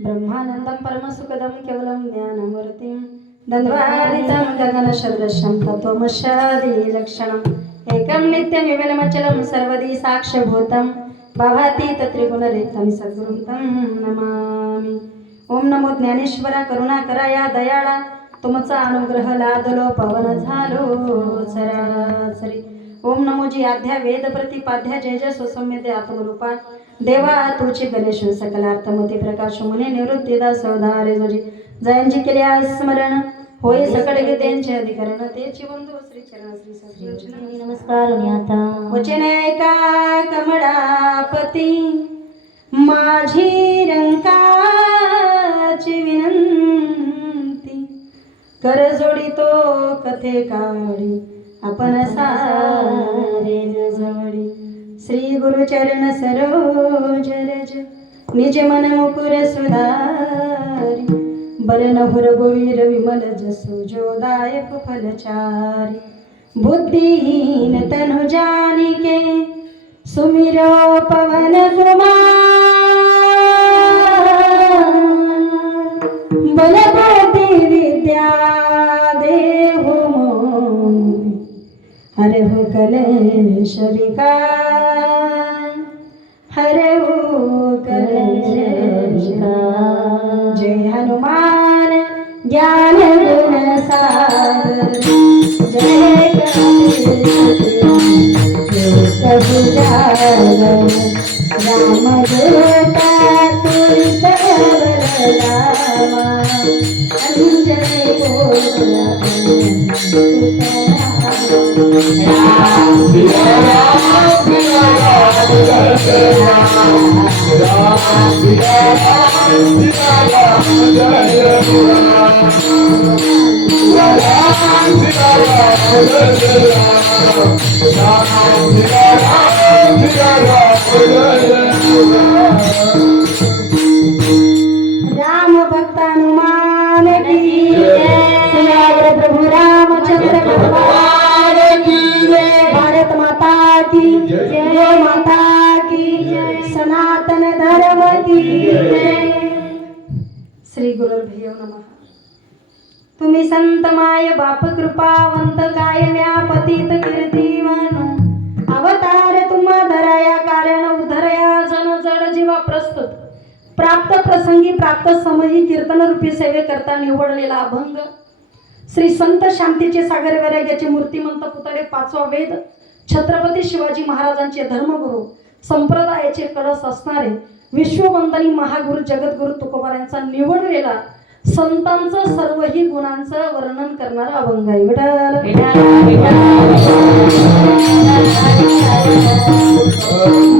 ब्रह्मानंदं परमसुखदं केवलं ज्ञानमूर्तिं द्वन्द्वातीतं गगनसदृशं तत्त्वमस्यादिलक्षणम् एकं नित्यनिर्मलमचलं सर्वदी साक्ष्यभूतं भवातीतत्रिगुणरहितं सद्गुरुं तं नमामि। ओम नमो ज्ञानेश्वरा करुणाकरा या दयाळा तुमचा अनुग्रह लादलो पवन झालो सरासरी। ओम नमो जी आध्या वेद प्रतिपाध्या जय जय सुसम्यते आत्मरूपा देवा तुझे गणेश सकलार्थमती प्रकाश मुने निवृत्तीदा सौदारे जोजी जयंजी केल्या स्मरण होय सकळ गीतेंचे अधिकरण तेची बंधू श्री चरण श्री सद्गुरू नमस्कार आता वचन ऐका कमळापती माझी रंकाची विनंती कर जोडितो कथे काढी आपण सारे जवळी श्री गुरु चरण सरोज रज निज मन मुकुर सुधारी बरन हुर गोवीर विमल जसो जोदायक फलचारी बुद्धिहीन तनु जानिके सुमिरो पवन कुमार बलबुद्धि विद्या देहु मोहि हरहु कलेश विकार हरहु कलेश विकार जय हनुमान ज्ञान गुण सागर जय कबीर राम दूता तुलित बलरामा अंजनी बोला राम सिया राम सिया राम भक्त हनुमान की जय प्रभु रामचंद्र भगवान की जय भारत माता की जय माता की जय सनातन धर्म की जय श्री गुरुर्भ्यो नमः। तुम्ही संत माय बाप कृपावंत कायम्या पतित कीर्तिवान अवतार तुम्हा धराया कारण उधरया जन जड जीवा प्रस्तुत प्राप्त प्रसंगी प्राप्त समयी कीर्तन रूपी सेवे करता निवडलेला अभंग श्री संत शांतीचे सागर वैराग्याचे मूर्तिमंत पुतळे पाचवा वेद छत्रपती शिवाजी महाराजांचे धर्मगुरू संप्रदायाचे कळस असणारे विश्ववंदनी महागुरु जगद्गुरु तुकोबारांचा निवडलेला संतांचं सर्वही गुणांचं वर्णन करणारा अभंग आहे।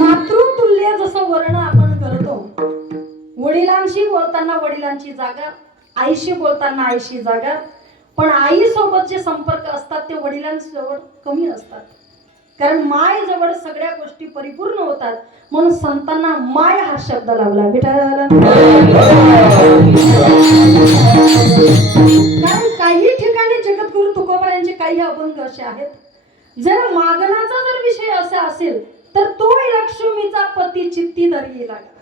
मातृतुल्य जसं वर्ण आपण करतो वडिलांशी बोलताना वडिलांची जागा आईशी बोलताना आईशी जागा पण आई सोबत जे संपर्क असतात ते वडिलांजवळ कमी असतात कारण माय जवळ सगळ्या गोष्टी परिपूर्ण होतात म्हणून संतांना माय हा शब्द लावला विठ्ठल। कारण काही ठिकाणी जगद्गुरु तुकोबारांचे काही अभंग असे आहेत जर मागण्याचा जर विषय असा असेल तर तो लक्ष्मीचा पती चित्ती धरी लागला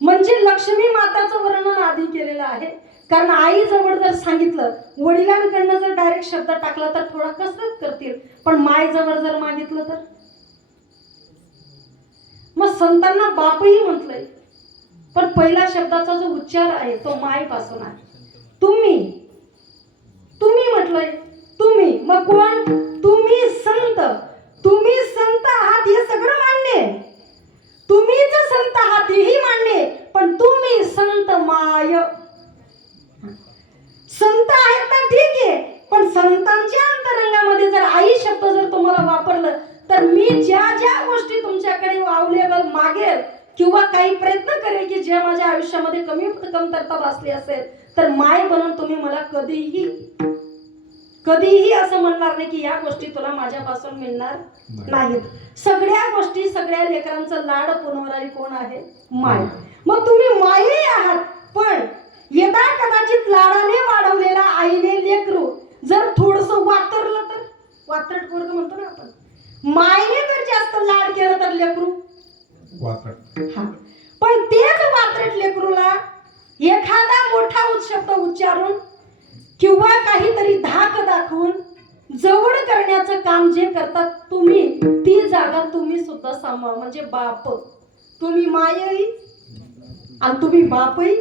म्हणजे लक्ष्मी माताचं वर्णन आधी केलेलं आहे कारण आई जवळ जर सांगितलं वडिलांकडनं जर डायरेक्ट शब्द टाकला तर थोडा कसरत करतील पण माय जवळ जर मागितलं तर मग संतांना बापही म्हटलंय पण पहिला शब्दाचा जो उच्चार आहे तो माय पासून आहे तुम्ही तुम्ही म्हटलंय तुम्ही मग कोण तुम्ही संत आहात हे सगळं मान्य तुम्हीच संत आहात हेही मान्य पण तुम्ही संत माय संत आहेत तर ठीक आहे पण संतांच्या अंतरंगामध्ये जर आई शब्द जर तुम्हाला वापरलं तर मी ज्या ज्या गोष्टी तुमच्याकडे अवेलेबल मागेल किंवा काही प्रयत्न करेल की जे माझ्या आयुष्यामध्ये कमतरता भासली असेल तर माय बनून तुम्ही मला कधीही असं म्हणणार नाही की या गोष्टी तुला माझ्यापासून मिळणार नाहीत सगळ्या गोष्टी सगळ्या लेकरांचं लाड पुरवणारी कोण आहे माय मग तुम्ही मायही आहात पण यदा कदाचित लाडाने वाढवलेला आईने लेकरू जर थोडंसं वातरलं मायने जर जास्त लाड केलं तर लेकरू वाकड. हा, पण तेच वात्रट लेकरूला एखादा मोठा शब्द उच्चारून किंवा काहीतरी धाक दाखवून जवळ करण्याचं काम जे करतात तुम्ही, ती जागा तुम्ही सुद्धा सांभाळ. म्हणजे बाप, तुम्ही मायही आणि तुम्ही बापही,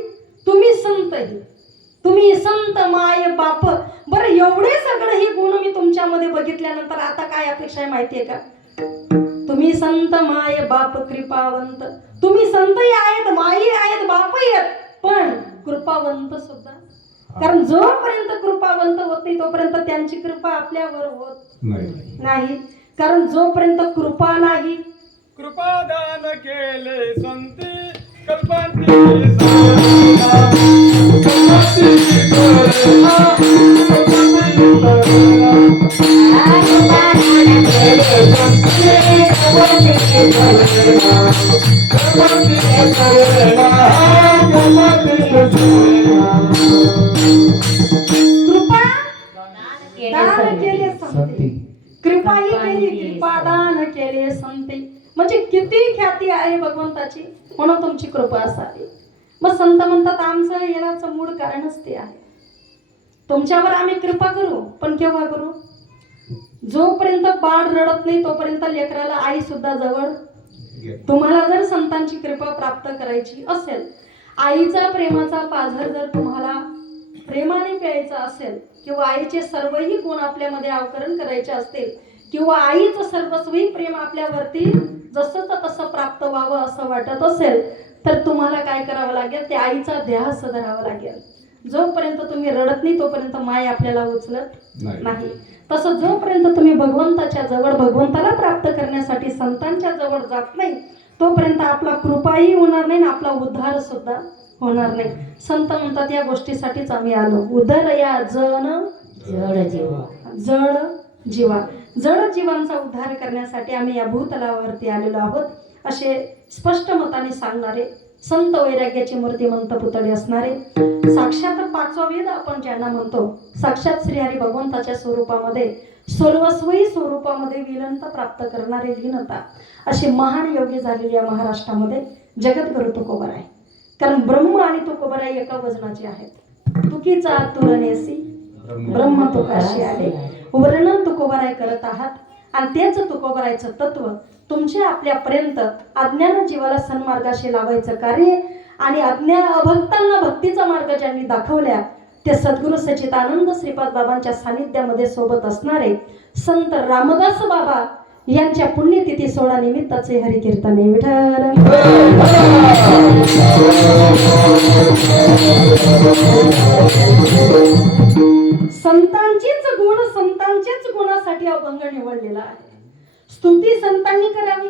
तुम्ही संतही, तुम्ही संत माय बाप. बरं, एवढे सगळे हे गुण मी तुमच्यामध्ये बघितल्यानंतर आता काय अपेक्षा आहे माहितीये का? तुम्ही संत माय बाप कृपावंत, तुम्ही संतही आहेत, माई आहेत, बापही आहेत, पण कृपावंत सुद्धा. कारण जोपर्यंत कृपावंत होत नाही तोपर्यंत त्यांची कृपा आपल्यावर होत नाही. कारण जोपर्यंत कृपा नाही, कृपादान केले संती कल्पांती दान केले संते, कृपाही केली, कृपादान केले संते. म्हणजे किती ख्याती आहे भगवंताची, म्हणून तुमची कृपा असावी. मग संत म्हणतात आमचं येण्याचं मूळ कारणच ते आहे. तुमच्यावर आम्ही कृपा करू, पण केव्हा करू? जोपर्यंत बाळ रडत नाही तोपर्यंत लेकराला आई सुद्धा जवळ. तुम्हाला जर संतांची कृपा प्राप्त करायची असेल, आईचा प्रेमाचा पाझर जर तुम्हाला प्रेमाने प्यायचा असेल, किंवा आईचे सर्वही गुण आपल्यामध्ये अवतरण करायचे असतील, किंवा आईचं सर्वस्वी प्रेम आपल्यावरती जसं तसं प्राप्त व्हावं असं वाटत असेल, तर तुम्हाला काय करावं लागेल? त्या आईचा ध्यास धरावा लागेल. जोपर्यंत तुम्ही रडत नाही तोपर्यंत माय आपल्याला उचलत नाही. तसं जोपर्यंत तुम्ही भगवंताच्या जवळ, भगवंताला प्राप्त करण्यासाठी संतांच्या जवळ जात नाही तोपर्यंत आपला कृपाही होणार नाही, आपला उद्धार सुद्धा होणार नाही. संत म्हणतात या गोष्टीसाठीच आम्ही आलो. उदर या जन जड जीवा, जड जीवा, जड जीवांचा उद्धार करण्यासाठी आम्ही या भूतलावरती आलेलो आहोत, असे स्पष्ट मताने सांगणारे संत वैराग्याची मूर्तिमंत पुतळे असणारे, साक्षात पाचवा वेद आपण ज्यांना म्हणतो, साक्षात श्रीहरी भगवंताच्या स्वरूपामध्ये, सर्वस्वी स्वरूपामध्ये विलीनता प्राप्त करणारे लीनता असे महान योगी झालेले या महाराष्ट्रामध्ये जगद्गुरु तुकोबराय. कारण ब्रह्म आणि तुकोबराय एका वजनाचे आहेत. तुकीचा तुलनेसी ब्रह्म तुकाशी आले, वर्णन तुकोबराय करत आहात. आणि तेच तुकोबरायचं तत्व तुमच्या आपल्यापर्यंत अज्ञान जीवाला सन्मार्गाशी लावायचं कार्य आणि अभक्तांना भक्तीचा मार्ग ज्यांनी दाखवल्या ते सद्गुरू सच्चिदानंद श्रीपाद बाबांच्या सानिध्यामध्ये सोबत असणारे संत रामदास बाबा यांच्या पुण्यतिथी 16 निमित्ताचे हरिकीर्तने. विठ्ठल संतांचीच गुण, संतांचेच गुणासाठी अभंग निवडलेला आहे. स्तुती संतांनी करावी,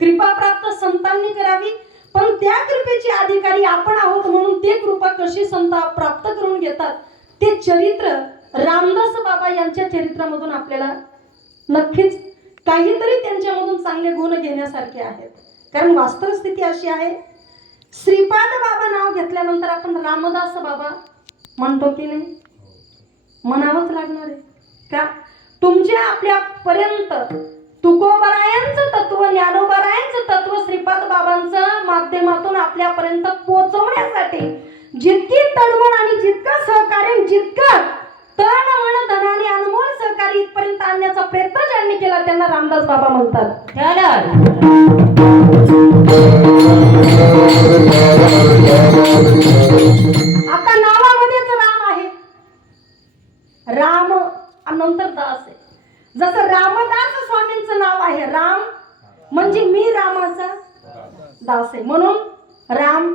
कृपा प्राप्त संतांनी करावी, पण त्या कृपेचे अधिकारी आपण आहोत. म्हणून ते कृपा कशी संत प्राप्त करून घेतात ते चरित्र रामदास बाबा यांच्या चरित्रामधून आपल्याला नक्कीच काहीतरी त्यांच्यामधून चांगले गुण घेण्यासारखे आहेत. कारण वास्तव स्थिती अशी आहे, श्रीपाद बाबा नाव घेतल्यानंतर आपण रामदास बाबा म्हणतो की नाही? म्हणावंच लागणार आहे का? तुमच्या आपल्यापर्यंत तुकोबरायांचं तत्व, ज्ञानोबरायांचं तत्व श्रीपाद बाबांचं माध्यमातून आपल्यापर्यंत पोहोचवण्यासाठी जितकी तळमळ आणि जितकं सहकार्य, जितकं तन मन धनाने अनमोल सहकार्य इथपर्यंत आणण्याचा प्रयत्न ज्यांनी केला त्यांना रामदास बाबा म्हणतात. आता नावामध्येच राम आहे, राम नंतर दास आहे. जसं रामदास स्वामींचं नाव आहे, राम म्हणजे मी रामाचा दास आहे, म्हणून राम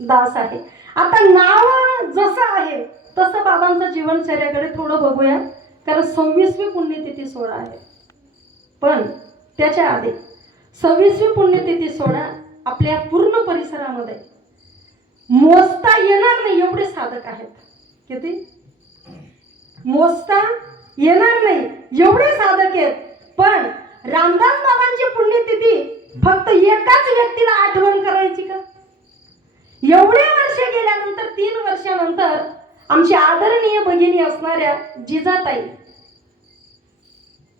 दास आहे. आता नाव जसं आहे तसं बाबांचं जीवनचर्याकडे थोडं बघूया. कारण 26वी पुण्यतिथी 16 आहे, पण त्याच्या आधी 26वी पुण्यतिथी 16 आपल्या पूर्ण परिसरामध्ये मोजता येणार नाही एवढे साधक आहेत. किती? मोजता येणार नाही एवढे साधक आहेत. पण रामदास बाबांची पुण्यतिथी फक्त एकाच व्यक्तीला आठवण करायची का? एवढे वर्ष गेल्यानंतर 3 वर्षानंतर आमची आदरणीय भगिनी असणाऱ्या जिजाताई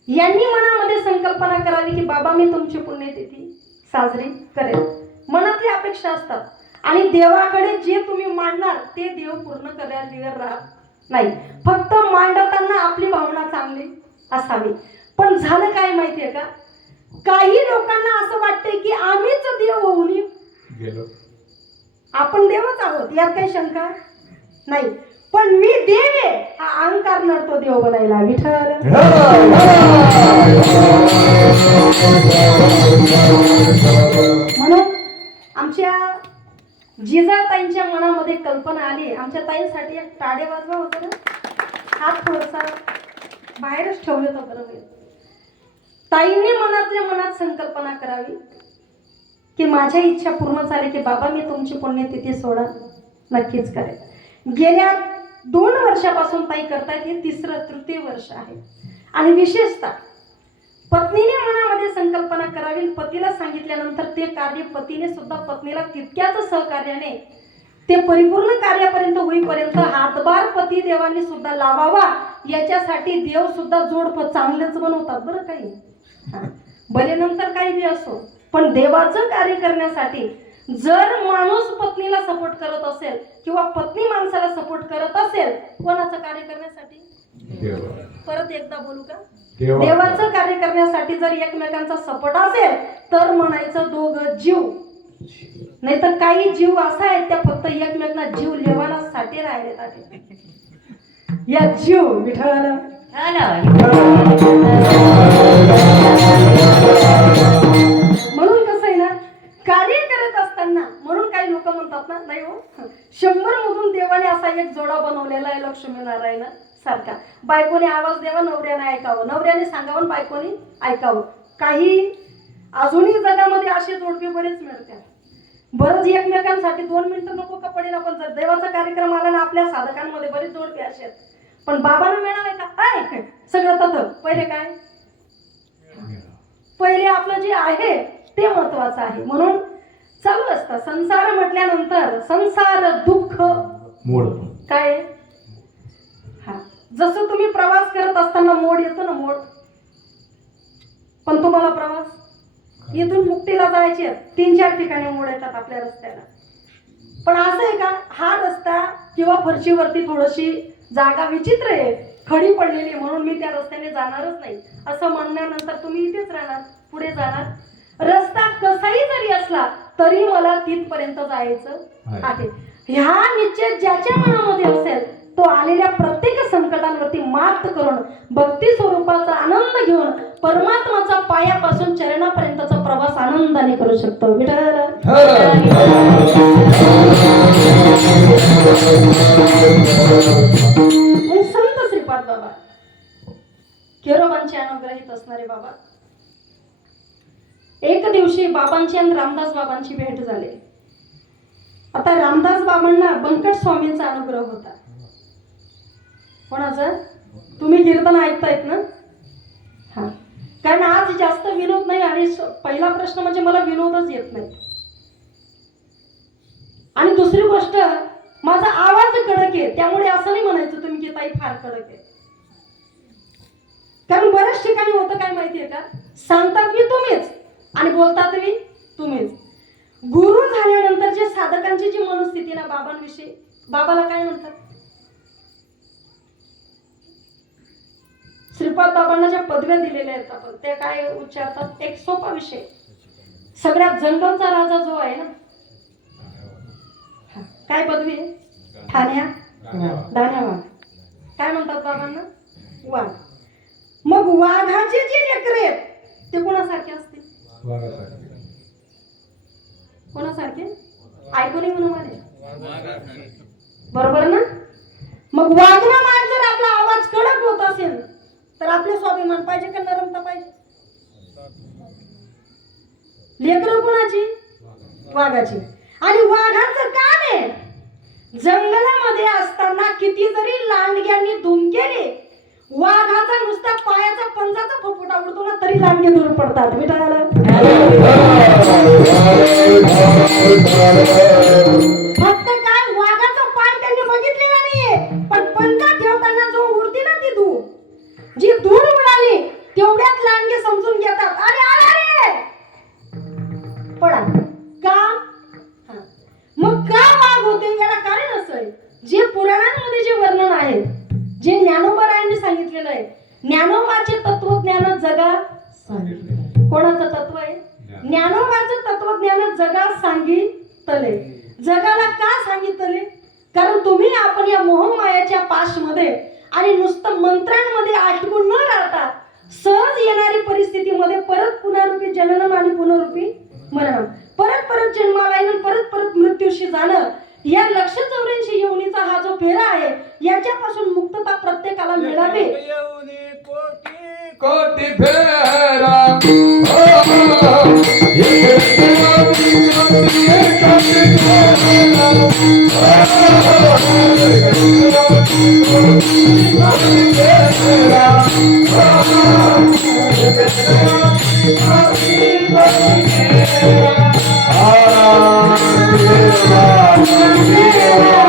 यांनी मनामध्ये संकल्पना करावी की बाबा मी तुमची पुण्यतिथी साजरी करेल. मनातली अपेक्षा असतात आणि देवाकडे जे तुम्ही मांडणार ते देव पूर्ण करण्यावर राहत नाही. फक्त मांडताना आपली भावना चांगली असावी. पण झालं काय माहितीये का, काही लोकांना असं वाटतंय की आम्हीच देव होऊन गेलो. आपण देवच आहोत यात काही शंका नाही. पण मी देव आहे हा अहंकार नडतो देव बनायला. विठ्ठल म्हणून आमच्या जिजाताईंच्या मनामध्ये कल्पना आली. आमच्या ताईंसाठी एक टाळे वाजवा होतं ना, हात थोडासा बाहेरच ठेवलं तर बरं होईल. ताईंनी मनातल्या मनात संकल्पना करावी की माझ्या इच्छा पूर्ण झाली की बाबा मी तुमची पुण्यतिथी सोडा नक्कीच करेल. गेल्या 2 वर्षापासून ताई करतायत, हे 3य वर्ष आहे. आणि विशेषतः पत्नीने मनामध्ये संकल्पना करावी. पतीला सांगितल्यानंतर ते कार्य पतीने सुद्धा पत्नीला तितक्याच सहकार्याने ते परिपूर्ण कार्यापर्यंत होईपर्यंत हातभार पती देवांनी सुद्धा लावावा. याच्यासाठी देव सुद्धा जोड चांगलेच बनवतात बरं. काही भले नंतर काही बी असो, पण देवाचं कार्य करण्यासाठी जर माणूस पत्नीला सपोर्ट करत असेल किंवा पत्नी माणसाला सपोर्ट करत असेल, कोणाचं कार्य करण्यासाठी? परत एकदा बोलू का? देवाचं कार्य करण्यासाठी जर एकमेकांचा सपोर्ट असेल तर म्हणायचं दोघं जीव. नाही तर काही जीव असा आहे त्या फक्त एकमेकांना जीव लेवानासाठी राहिले. या जीव विठ्ठल म्हणून कसं आहे ना, कार्य करत असताना म्हणून काही लोक म्हणतात ना, नाही हो 100 मधून देवाने असा एक जोडा बनवलेला आहे लक्ष्मीनारायण सारखा. बायकोने आवाज द्यावा, नवऱ्याने ऐकावं, नवऱ्याने सांगावं, बायकोने ऐकावं. काही अजूनही जगामध्ये असे जोडपे बरेच मिळतात. बरंच एकमेकांसाठी 2 मिनिटं नको का पडेना, पण जर देवाचा कार्यक्रम आला ना आपल्या साधकांमध्ये बरेच जोडपे असे आहेत. पण बाबांना मिळावे का काय सगळं तथं पहिले काय, पहिले आपलं जे आहे ते महत्वाचं आहे. म्हणून चालू असतं संसार म्हटल्यानंतर संसार दुःख मोड काय. हा, जसं तुम्ही प्रवास करत असताना मोड येतो ना, मोड. पण तुम्हाला प्रवास इथून मुक्तीला जायचे 3-4 ठिकाणी मोड येतात आपल्या रस्त्याला. पण असं आहे का, हा रस्ता किंवा फरशीवरती थोडीशी जागा विचित्र आहे, खडी पडलेली म्हणून मी त्या रस्त्याने जाणारच नाही असं म्हणल्यानंतर तुम्ही इथेच राहणार, पुढे जाणार. रस्ता कसाही जरी असला तरी मला तिथपर्यंत जायचं आहे. ह्या निश्चय ज्याच्या मनामध्ये असेल तो आलेल्या प्रत्येक संकटांवरती मात करून भक्ती स्वरूपाचा आनंद घेऊन परमात्माचा पायापासून चरणापर्यंतचा प्रवास आनंदाने करू शकतो. विठ्ठल संत श्रीपाद बाबा केरोबांचे अनुग्रहित असणारे बाबा. एक दिवशी बाबांची आणि रामदास बाबांची भेट झाली. आता रामदास बाबांना बंकट स्वामींचा अनुग्रह होता. कोणाचा? तुम्ही कीर्तन ऐकतायत ना? हा, कारण आज जास्त विनोद नाही आणि पहिला प्रश्न म्हणजे मला विनोदच येत नाही. आणि दुसरी गोष्ट, माझा आवाज कडक आहे, त्यामुळे असं नाही म्हणायचं तुम्ही की ताई फार कडक आहे. कारण बऱ्याच ठिकाणी होतं काय माहितीये का, सांगतात मी तुम्हीच आणि बोलतात मी तुम्हीच. गुरु झाल्यानंतरच्या साधकांची जी मनस्थिती ना बाबांविषयी, बाबाला काय म्हणतात? श्रीपाद बाबांना ज्या पदव्या दिलेल्या आहेत आपण, त्या काय उच्चारतात? एक सोपा विषय, सगळ्यात जंगलचा राजा जो आहे ना, काय पदवी आहे? ठाण्या दाण्यावाघ. काय म्हणतात बाबांना? वाघ. मग वाघाचे जे लेकरे आहेत ते कोणासारखे असतील? कोणासारखे? ऐकून म्हणून मला बरोबर ना? मग वाघना माग जर आपला आवाज कडक होत असेल तर आपले स्वाभिमान पाहिजे का नरमता पाहिजे? लेकरं कोणाची? वाघाची. आणि वाघाचं काम आहे जंगलामध्ये असताना किती जरी लांडग्यांनी धूम केले, वाघाचा नुसता पायाचा पंजाचा फुफुटा उडतो ना तरी लांडगे दूर पडतात. विठाला फक्त काय, वाघाचा पाय त्यांनी बघितलेला नाहीये, पण पंजा ठेवताना जो उडते ना ती धूळ, जी धूळ उडाली तेवढी सांगितलेलं आहे, ज्ञानोबाचे तत्वज्ञान जगात सांगितले. कोणाचं तत्व आहे? ज्ञानोबाचं तत्वज्ञान जगात सांगितले. जगाला का सांगितले? कारण तुम्ही आपण या मोहमायाच्या पाशमध्ये आणि नुसतं मंत्रांमध्ये अटकून न राहता सहज येणारी परिस्थितीमध्ये परत पुनरुपी जननम आणि पुनरुपी मरणम, परत परत जन्माला येणं, परत परत मृत्यूशी जाणं, या 184 योनीचा हा जो फेरा आहे याच्यापासून मुक्तता प्रत्येकाला मिळावी. कोटी फेरा Ah,